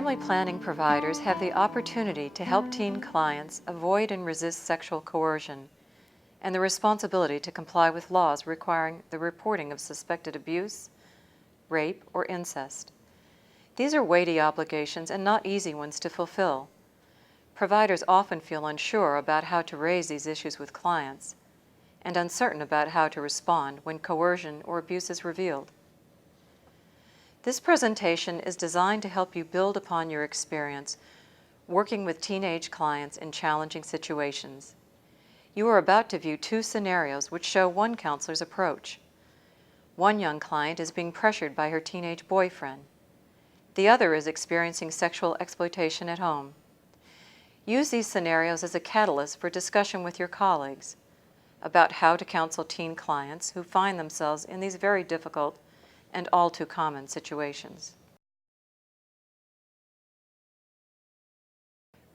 Family planning providers have the opportunity to help teen clients avoid and resist sexual coercion and the responsibility to comply with laws requiring the reporting of suspected abuse, rape, or incest. These are weighty obligations and not easy ones to fulfill. Providers often feel unsure about how to raise these issues with clients and uncertain about how to respond when coercion or abuse is revealed. This presentation is designed to help you build upon your experience working with teenage clients in challenging situations. You are about to view two scenarios which show one counselor's approach. One young client is being pressured by her teenage boyfriend. The other is experiencing sexual exploitation at home. Use these scenarios as a catalyst for discussion with your colleagues about how to counsel teen clients who find themselves in these very difficult and all too common situations.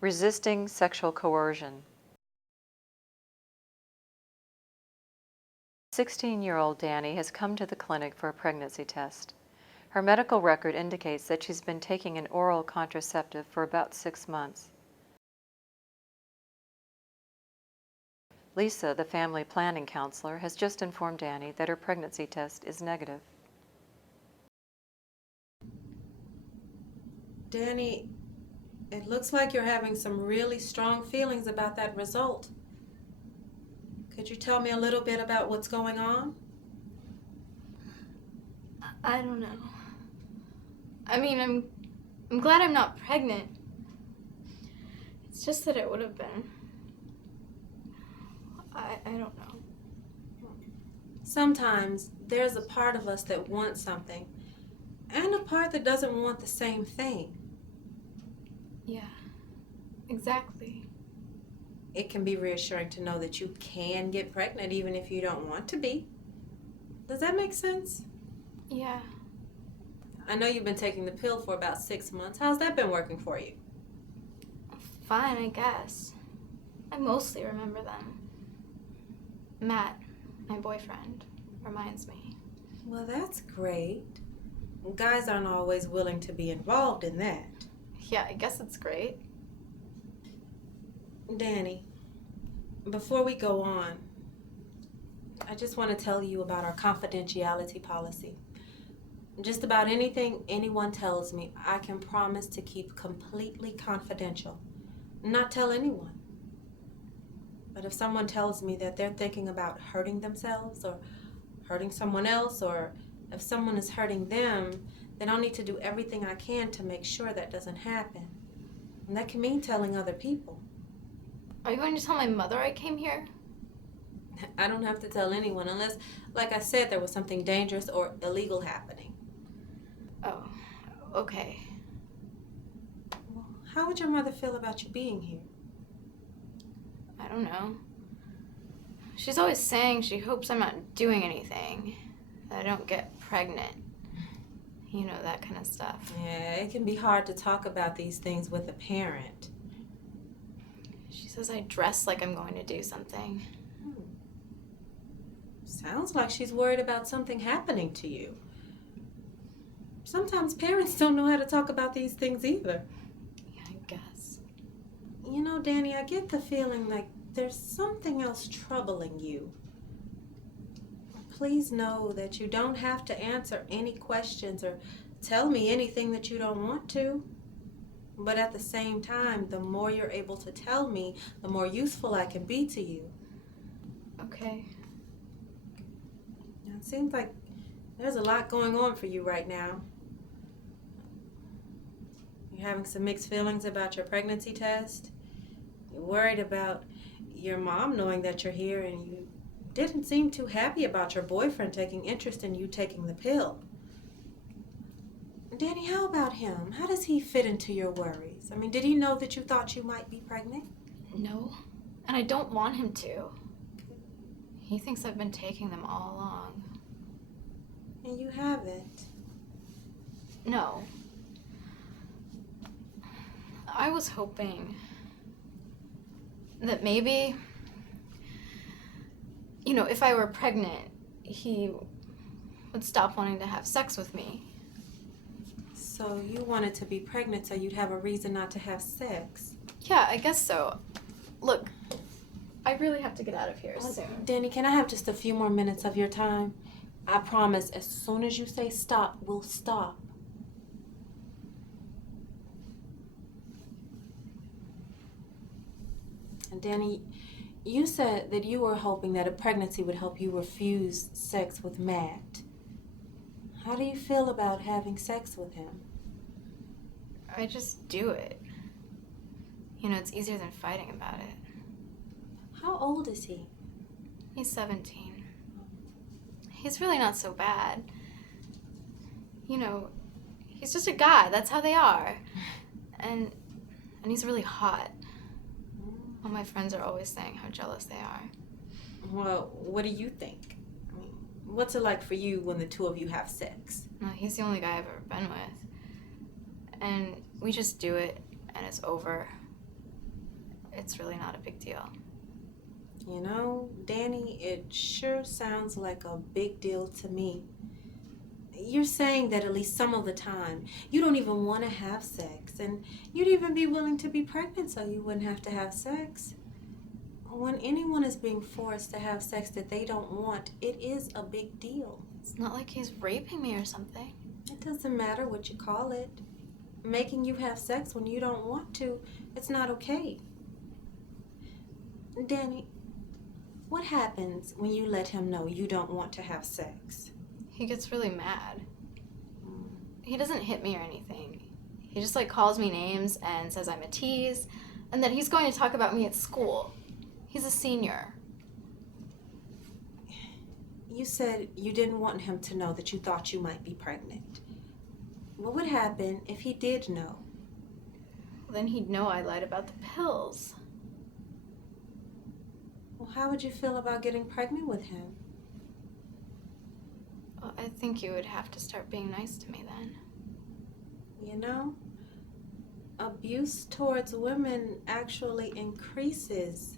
Resisting sexual coercion. 16-year-old Danny has come to the clinic for a pregnancy test. Her medical record indicates that she's been taking an oral contraceptive for about 6 months. Lisa, the family planning counselor, has just informed Danny that her pregnancy test is negative. Danny, it looks like you're having some really strong feelings about that result. Could you tell me a little bit about what's going on? I don't know. I mean, I'm glad I'm not pregnant. It's just that it would have been. I don't know. Sometimes there's a part of us that wants something and a part that doesn't want the same thing. Yeah, exactly. It can be reassuring to know that you can get pregnant even if you don't want to be. Does that make sense? Yeah. I know you've been taking the pill for about 6 months. How's that been working for you? Fine, I guess. I mostly remember them. Matt, my boyfriend, reminds me. Well, that's great. Guys aren't always willing to be involved in that. Yeah, I guess it's great. Danny, before we go on, I just want to tell you about our confidentiality policy. Just about anything anyone tells me, I can promise to keep completely confidential. Not tell anyone. But if someone tells me that they're thinking about hurting themselves or hurting someone else, or if someone is hurting them, then I'll need to do everything I can to make sure that doesn't happen. And that can mean telling other people. Are you going to tell my mother I came here? I don't have to tell anyone unless, like I said, there was something dangerous or illegal happening. Oh, okay. Well, how would your mother feel about you being here? I don't know. She's always saying she hopes I'm not doing anything, that I don't get pregnant. You know, that kind of stuff. Yeah, it can be hard to talk about these things with a parent. She says I dress like I'm going to do something. Sounds like she's worried about something happening to you. Sometimes parents don't know how to talk about these things either. Yeah, I guess. You know, Danny, I get the feeling like there's something else troubling you. Please know that you don't have to answer any questions or tell me anything that you don't want to. But at the same time, the more you're able to tell me, the more useful I can be to you. Okay. It seems like there's a lot going on for you right now. You're having some mixed feelings about your pregnancy test. You're worried about your mom knowing that you're here, and you didn't seem too happy about your boyfriend taking interest in you taking the pill. Danny, how about him? How does he fit into your worries? I mean, did he know that you thought you might be pregnant? No, and I don't want him to. He thinks I've been taking them all along. And you haven't. No. I was hoping that maybe, if I were pregnant, he would stop wanting to have sex with me. So So you wanted to be pregnant so you'd have a reason not to have sex. Yeah, I guess so. Look, I really have to get out of here soon. Danny, can I have just a few more minutes of your time? I promise, as soon as you say stop, we'll stop. And Danny, you said that you were hoping that a pregnancy would help you refuse sex with Matt. How do you feel about having sex with him? I just do it. You know, it's easier than fighting about it. How old is he? He's 17. He's really not so bad. You know, he's just a guy. That's how they are. And he's really hot. All my friends are always saying how jealous they are. Well, what do you think? I mean, what's it like for you when the two of you have sex? No, he's the only guy I've ever been with. And we just do it, and it's over. It's really not a big deal. You know, Danny, it sure sounds like a big deal to me. You're saying that at least some of the time you don't even want to have sex, and you'd even be willing to be pregnant so you wouldn't have to have sex. When anyone is being forced to have sex that they don't want, it is a big deal. It's not like he's raping me or something. It doesn't matter what you call it. Making you have sex when you don't want to, it's not okay. Danny, what happens when you let him know you don't want to have sex? He gets really mad. He doesn't hit me or anything. He just calls me names and says I'm a tease, and that he's going to talk about me at school. He's a senior. You said you didn't want him to know that you thought you might be pregnant. What would happen if he did know? Then he'd know I lied about the pills. Well, how would you feel about getting pregnant with him? Well, I think you would have to start being nice to me then. You know, abuse towards women actually increases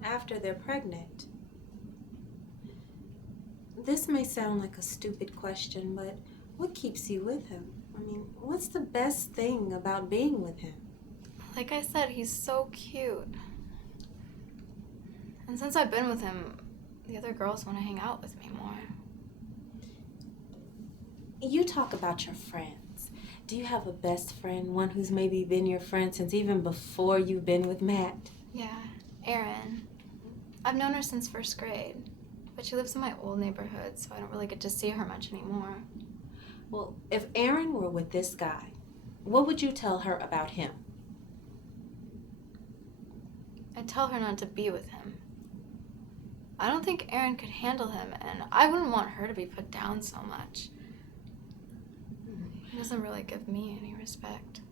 after they're pregnant. This may sound like a stupid question, but what keeps you with him? I mean, what's the best thing about being with him? Like I said, he's so cute. And since I've been with him, the other girls want to hang out with me more. You talk about your friends. Do you have a best friend, one who's maybe been your friend since even before you've been with Matt? Yeah, Erin. I've known her since first grade, but she lives in my old neighborhood, so I don't really get to see her much anymore. Well, if Erin were with this guy, what would you tell her about him? I'd tell her not to be with him. I don't think Erin could handle him, and I wouldn't want her to be put down so much. He doesn't really give me any respect.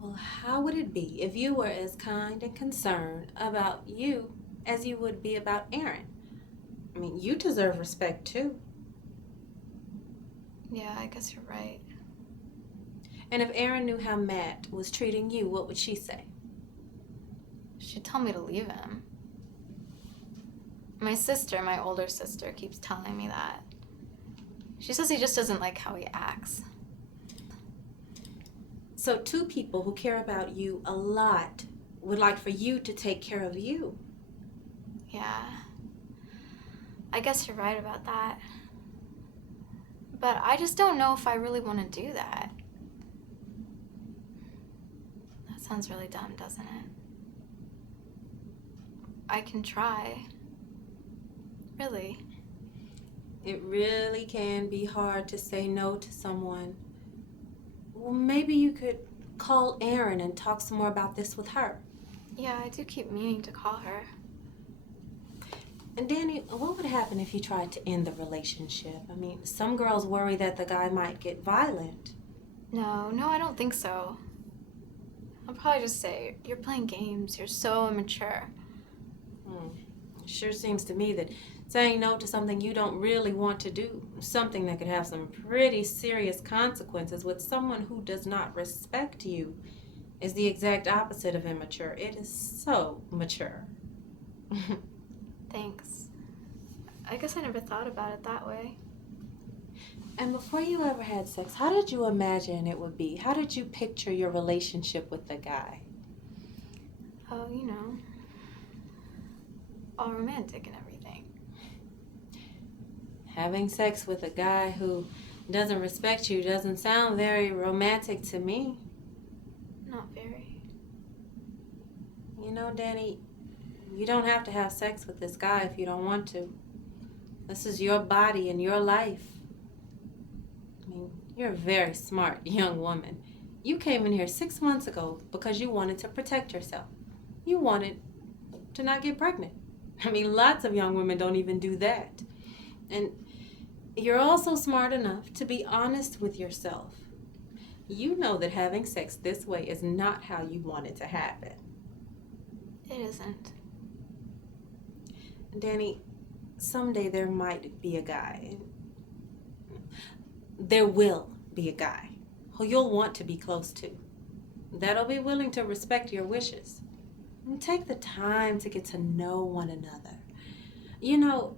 Well, how would it be if you were as kind and concerned about you as you would be about Erin? I mean, you deserve respect too. Yeah, I guess you're right. And if Erin knew how Matt was treating you, what would she say? She'd tell me to leave him. My sister, my older sister, keeps telling me that. She says he just doesn't like how he acts. So two people who care about you a lot would like for you to take care of you. Yeah. I guess you're right about that. But I just don't know if I really want to do that. That sounds really dumb, doesn't it? I can try. Really. It really can be hard to say no to someone. Well, maybe you could call Erin and talk some more about this with her. Yeah, I do keep meaning to call her. And Danny, what would happen if you tried to end the relationship? I mean, some girls worry that the guy might get violent. No, I don't think so. I'll probably just say, you're playing games, you're so immature. Sure seems to me that saying no to something you don't really want to do, something that could have some pretty serious consequences with someone who does not respect you, is the exact opposite of immature. It is so mature. Thanks. I guess I never thought about it that way. And before you ever had sex, how did you imagine it would be? How did you picture your relationship with the guy? Oh, all romantic and everything. Having sex with a guy who doesn't respect you doesn't sound very romantic to me. Not very. You know, Danny, you don't have to have sex with this guy if you don't want to. This is your body and your life. I mean, you're a very smart young woman. You came in here 6 months ago because you wanted to protect yourself. You wanted to not get pregnant. I mean, lots of young women don't even do that. And you're also smart enough to be honest with yourself. You know that having sex this way is not how you want it to happen. It isn't. Danny, someday there might be a guy. There will be a guy who you'll want to be close to. That'll be willing to respect your wishes. And take the time to get to know one another. You know,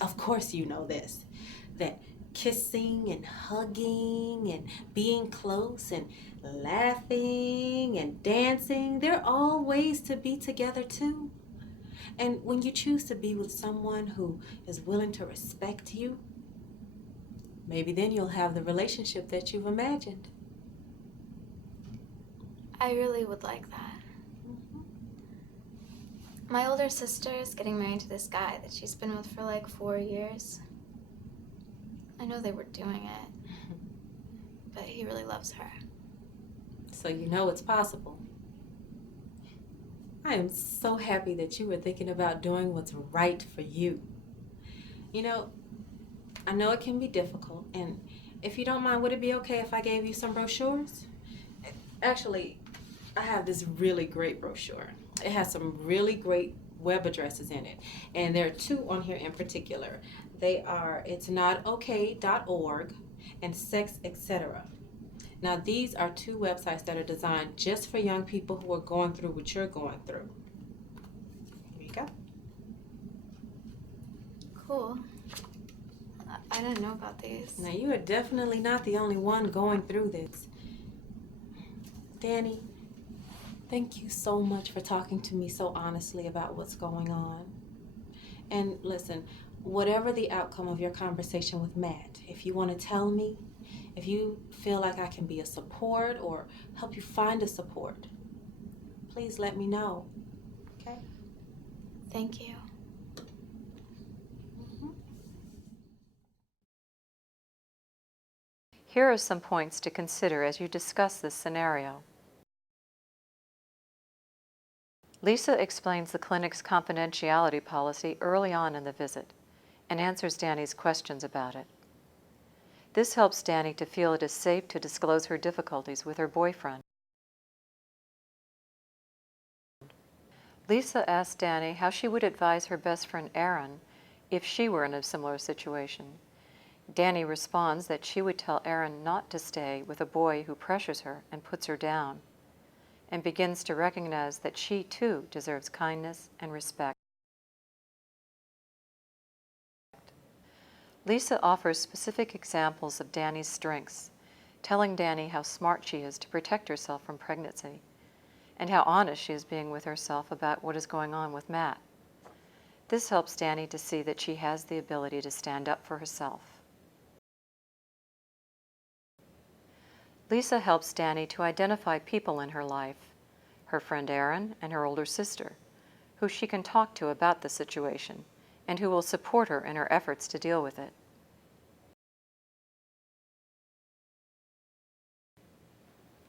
of course you know this, that kissing and hugging and being close and laughing and dancing, they're all ways to be together too. And when you choose to be with someone who is willing to respect you, maybe then you'll have the relationship that you've imagined. I really would like that. My older sister is getting married to this guy that she's been with for like 4 years. I know they were doing it, but he really loves her. So you know it's possible. I am so happy that you were thinking about doing what's right for you. You know, I know it can be difficult, and if you don't mind, would it be okay if I gave you some brochures? Actually, I have this really great brochure. It has some really great web addresses in it, and there are 2 on here in particular. They are itsnotok.org and sex, etc. Now, these are 2 websites that are designed just for young people who are going through what you're going through. Here you go. Cool. I didn't know about these. Now, you are definitely not the only one going through this. Danny, thank you so much for talking to me so honestly about what's going on. And listen, whatever the outcome of your conversation with Matt, if you want to tell me, if you feel like I can be a support or help you find a support, please let me know. Okay? Thank you. Here are some points to consider as you discuss this scenario. Lisa explains the clinic's confidentiality policy early on in the visit and answers Danny's questions about it. This helps Danny to feel it is safe to disclose her difficulties with her boyfriend. Lisa asks Danny how she would advise her best friend Aaron if she were in a similar situation. Danny responds that she would tell Aaron not to stay with a boy who pressures her and puts her down, and begins to recognize that she too deserves kindness and respect. Lisa offers specific examples of Danny's strengths, telling Danny how smart she is to protect herself from pregnancy, and how honest she is being with herself about what is going on with Matt. This helps Danny to see that she has the ability to stand up for herself. Lisa helps Danny to identify people in her life, her friend Aaron and her older sister, who she can talk to about the situation and who will support her in her efforts to deal with it.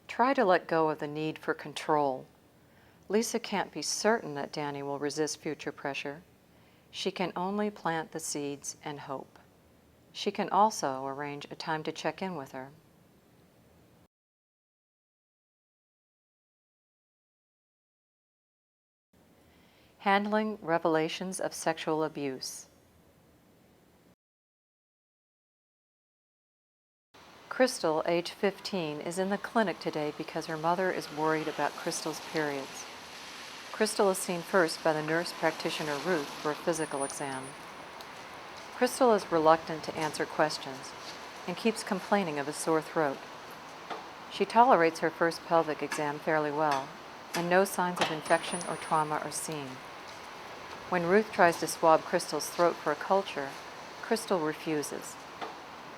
Try to let go of the need for control. Lisa can't be certain that Danny will resist future pressure. She can only plant the seeds and hope. She can also arrange a time to check in with her. Handling revelations of sexual abuse. Crystal, age 15, is in the clinic today because her mother is worried about Crystal's periods. Crystal is seen first by the nurse practitioner Ruth for a physical exam. Crystal is reluctant to answer questions and keeps complaining of a sore throat. She tolerates her first pelvic exam fairly well, and no signs of infection or trauma are seen. When Ruth tries to swab Crystal's throat for a culture, Crystal refuses.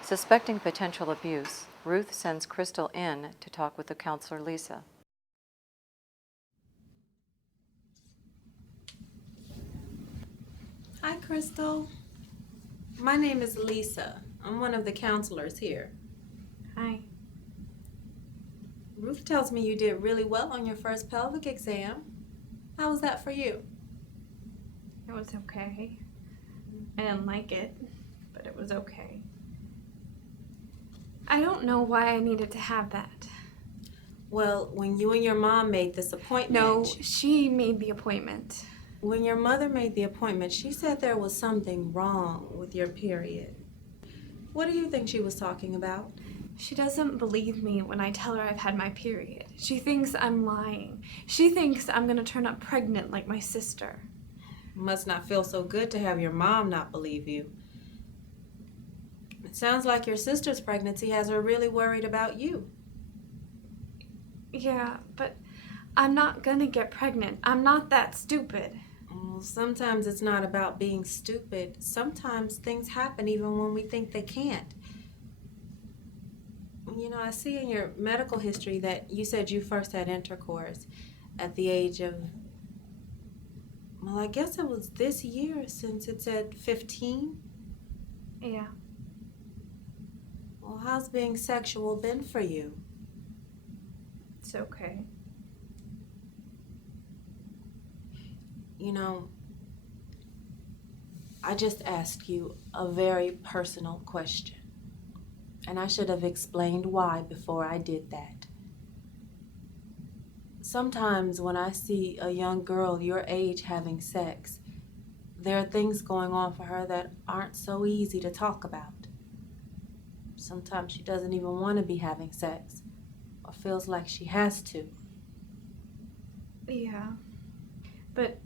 Suspecting potential abuse, Ruth sends Crystal in to talk with the counselor, Lisa. Hi, Crystal. My name is Lisa. I'm one of the counselors here. Hi. Ruth tells me you did really well on your first pelvic exam. How was that for you? It was okay. I didn't like it, but it was okay. I don't know why I needed to have that. Well, when you and your mom made this appointment... No, she made the appointment. When your mother made the appointment, she said there was something wrong with your period. What do you think she was talking about? She doesn't believe me when I tell her I've had my period. She thinks I'm lying. She thinks I'm gonna turn up pregnant like my sister. Must not feel so good to have your mom not believe you. It sounds like your sister's pregnancy has her really worried about you. Yeah, but I'm not gonna get pregnant. I'm not that stupid. Well, sometimes it's not about being stupid. Sometimes things happen even when we think they can't. You know, I see in your medical history that you said you first had intercourse at the age of, well, I guess it was this year since it said 15. Yeah. Well, how's being sexual been for you? It's okay. You know, I just asked you a very personal question. And I should have explained why before I did that. Sometimes when I see a young girl your age having sex, there are things going on for her that aren't so easy to talk about. Sometimes she doesn't even want to be having sex or feels like she has to. Yeah. But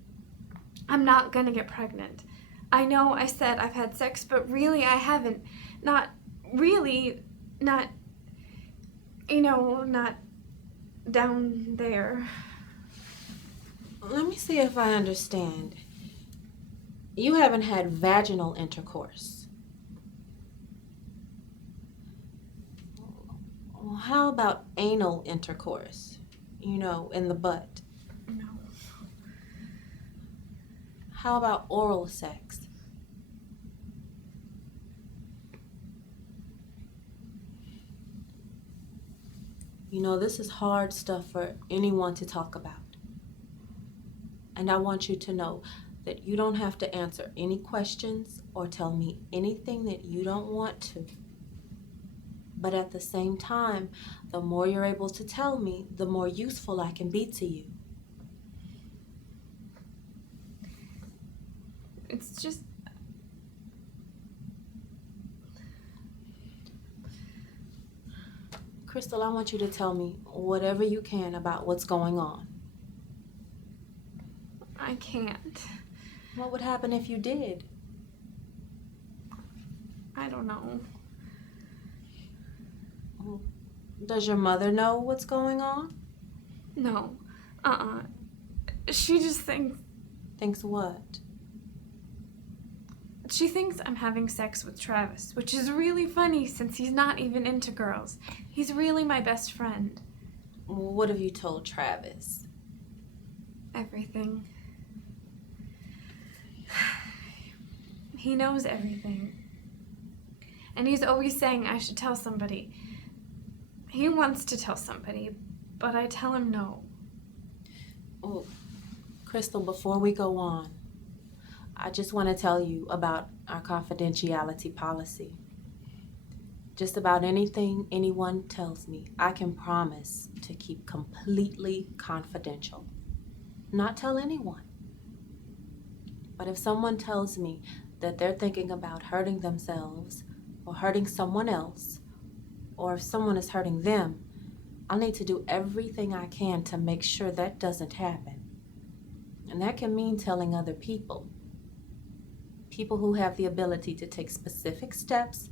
I'm not gonna get pregnant. I know I said I've had sex, but really I haven't. Not really, not, not down there. Let me see if I understand. You haven't had vaginal intercourse. Well, how about anal intercourse? You know, in the butt. No. How about oral sex? You know, this is hard stuff for anyone to talk about. And I want you to know that you don't have to answer any questions or tell me anything that you don't want to. But at the same time, the more you're able to tell me, the more useful I can be to you. It's just... Crystal, I want you to tell me whatever you can about what's going on. I can't. What would happen if you did? I don't know. Does your mother know what's going on? No. She just thinks... Thinks what? She thinks I'm having sex with Travis, which is really funny since he's not even into girls. He's really my best friend. What have you told Travis? Everything. He knows everything. And he's always saying I should tell somebody. He wants to tell somebody, but I tell him no. Oh, Crystal, before we go on, I just want to tell you about our confidentiality policy. Just about anything anyone tells me, I can promise to keep completely confidential. Not tell anyone. But if someone tells me that they're thinking about hurting themselves or hurting someone else, or if someone is hurting them, I'll need to do everything I can to make sure that doesn't happen. And that can mean telling other people. people who have the ability to take specific steps